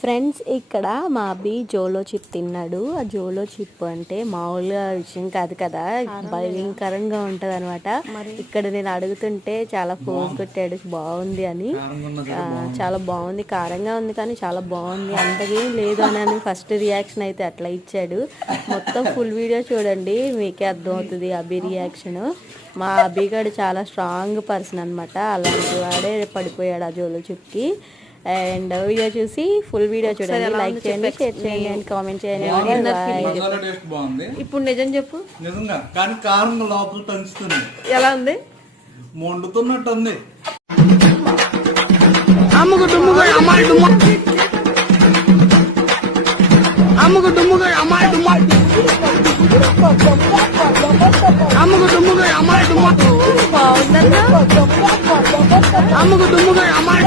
Friends ఇక్కడ మా అబ్బి జోలో చిప్ తిన్నాడు. ఆ జోలో చిప్ అంటే మామూలుగా విషయం కాదు కదా, భయంకరంగా ఉంటది అనమాట. ఇక్కడ నేను అడుగుతుంటే చాలా ఫోన్ కొట్టాడు బాగుంది అని. చాలా బాగుంది, కారంగా ఉంది కానీ చాలా బాగుంది, అంతకేం లేదు అని ఫస్ట్ రియాక్షన్ అయితే అట్లా ఇచ్చాడు. మొత్తం ఫుల్ వీడియో చూడండి మీకే అర్థమవుతుంది అబ్బి రియాక్షన్. మా అబ్బిగాడు చాలా స్ట్రాంగ్ పర్సన్ అనమాట, అలాంటి వాడే పడిపోయాడు ఆ జోలో చిప్కి. అండ్ వీడియో చూసి ఫుల్ వీడియో చూడండి, లైక్ చేయండి, షేర్ చేయండి అండ్ కామెంట్ చేయండి. ఇప్పుడు నిజం చెప్పు, నిజంగా కానీ కారం లోపల తంచుతుంది. ఎలా ఉంది? మండుతున్నట్టు ఉంది. అమ్ముకు డుమ్ముగా అమ్మాయి డుమ్మ, అమ్ముకు డుమ్ముగా అమ్మాయి డుమ్మ, అమ్ముకు డుమ్ముగా అమ్మాయి డుమ్మ, బాగుందన్నా అమ్ముకు డుమ్ముగా అమ్మాయి